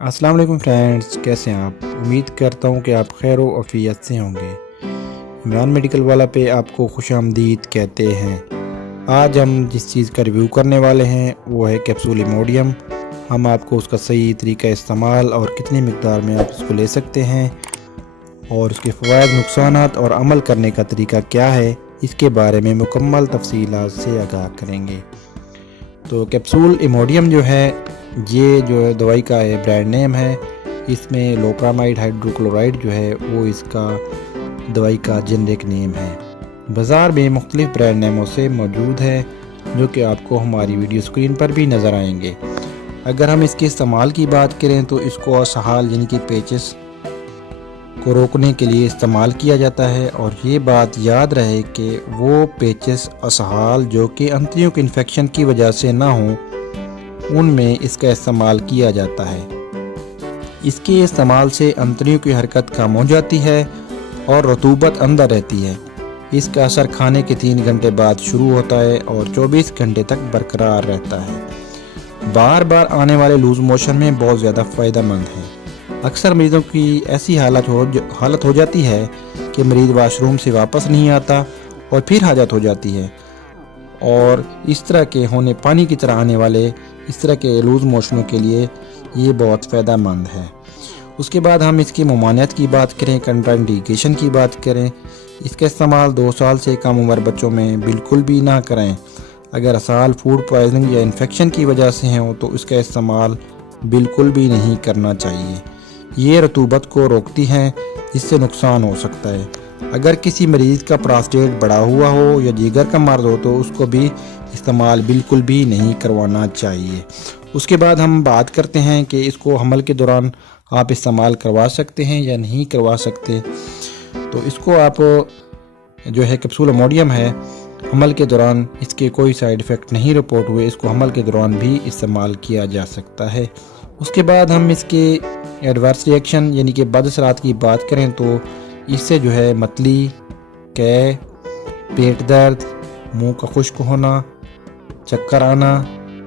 अस्सलाम वालेकुम फ्रेंड्स, कैसे हैं आप। उम्मीद करता हूं कि आप खैर व आफियत से होंगे। इमरान मेडिकल वाला पे आपको खुशामदीद कहते हैं। आज हम जिस चीज़ का रिव्यू करने वाले हैं वो है कैप्सूल इमोडियम। हम आपको उसका सही तरीका इस्तेमाल और कितनी मिकदार में आप इसको ले सकते हैं और उसके फ़वाइद, नुकसानात और अमल करने का तरीका क्या है, इसके बारे में मुकम्मल तफसीलात से आगाह करेंगे। तो कैप्सूल इमोडियम जो है, ये जो दवाई का है ब्रांड नेम है। इसमें लोप्रामाइड हाइड्रोक्लोराइड जो है वो इसका दवाई का जेनरिक नेम है। बाज़ार में मुख्तलिफ ब्रांड नेमों से मौजूद है जो कि आपको हमारी वीडियो स्क्रीन पर भी नज़र आएंगे। अगर हम इसके इस्तेमाल की बात करें तो इसको असहाल यानी कि पेचिस को रोकने के लिए इस्तेमाल किया जाता है। और ये बात याद रहे कि वो पेचिस असहाल जो कि अंतड़ियों के इन्फेक्शन की वजह से ना हो, उनमें इसका इस्तेमाल किया जाता है। इसके इस्तेमाल से अंतड़ियों की हरकत कम हो जाती है और रतूबत अंदर रहती है। इसका असर खाने के 3 घंटे बाद शुरू होता है और 24 घंटे तक बरकरार रहता है। बार बार आने वाले लूज मोशन में बहुत ज़्यादा फ़ायदेमंद है। अक्सर मरीज़ों की ऐसी हालत हो जाती है कि मरीज़ वाशरूम से वापस नहीं आता और फिर हाजत हो जाती है, और इस तरह के होने पानी की तरह आने वाले इस तरह के लूज़ मोशनों के लिए ये बहुत फ़ायदेमंद है। उसके बाद हम इसकी ममानियत की बात करें, कंट्राइंडिकेशन की बात करें, इसका इस्तेमाल 2 साल से कम उम्र बच्चों में बिल्कुल भी ना करें। अगर असहाल फूड पॉइजनिंग या इन्फेक्शन की वजह से हो तो इसका इस्तेमाल बिल्कुल भी नहीं करना चाहिए। ये रतूबत को रोकती हैं, इससे नुकसान हो सकता है। अगर किसी मरीज़ का प्रोस्टेट बढ़ा हुआ हो या जिगर का मर्ज हो तो उसको भी इस्तेमाल बिल्कुल भी नहीं करवाना चाहिए। उसके बाद हम बात करते हैं कि इसको हमल के दौरान आप इस्तेमाल करवा सकते हैं या नहीं करवा सकते। तो इसको आप जो है कैप्सूल इमोडियम है, हमल के दौरान इसके कोई साइड इफ़ेक्ट नहीं रिपोर्ट हुए, इसको हमल के दौरान भी इस्तेमाल किया जा सकता है। उसके बाद हम इसके एडवर्स रिएक्शन यानी कि बद असरात की बात करें तो इससे जो है मतली, कै, पेट दर्द, मुंह का खुश्क होना, चक्कर आना,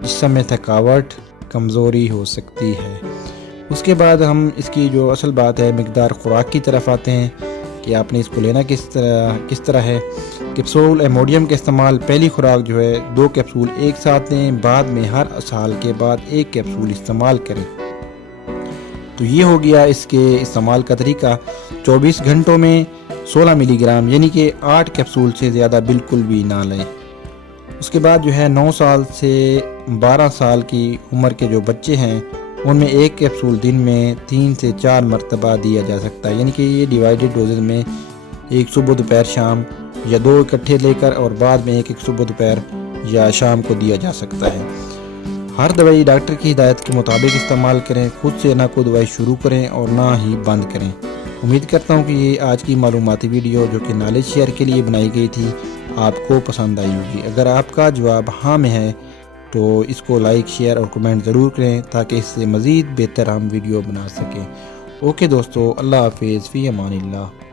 जिस्म में थकावट, कमज़ोरी हो सकती है। उसके बाद हम इसकी जो असल बात है मिकदार खुराक की तरफ आते हैं कि आपने इसको लेना किस तरह है। कैप्सूल इमोडियम का इस्तेमाल, पहली खुराक जो है 2 कैप्सूल एक साथ लें, बाद में हर साल के बाद 1 कैप्सूल इस्तेमाल करें। तो ये हो गया इसके इस्तेमाल का तरीका। 24 घंटों में 16 मिलीग्राम यानी कि 8 कैप्सूल से ज़्यादा बिल्कुल भी ना लें। उसके बाद जो है 9 साल से 12 साल की उम्र के जो बच्चे हैं उनमें 1 कैप्सूल दिन में 3 से 4 मरतबा दिया जा सकता है। यानी कि ये डिवाइडेड डोजेज में एक सुबह दोपहर शाम या 2 इकट्ठे लेकर और बाद में एक सुबह दोपहर या शाम को दिया जा सकता है। हर दवाई डॉक्टर की हिदायत के मुताबिक इस्तेमाल करें। खुद से ना कोई दवाई शुरू करें और ना ही बंद करें। उम्मीद करता हूँ कि ये आज की मालूमाती वीडियो जो कि नॉलेज शेयर के लिए बनाई गई थी आपको पसंद आई होगी। अगर आपका जवाब हाँ में है तो इसको लाइक, शेयर और कमेंट ज़रूर करें ताकि इससे मज़ीद बेहतर हम वीडियो बना सकें। ओके दोस्तों, अल्लाह हाफिज़, फ़ी अमानिल्लाह।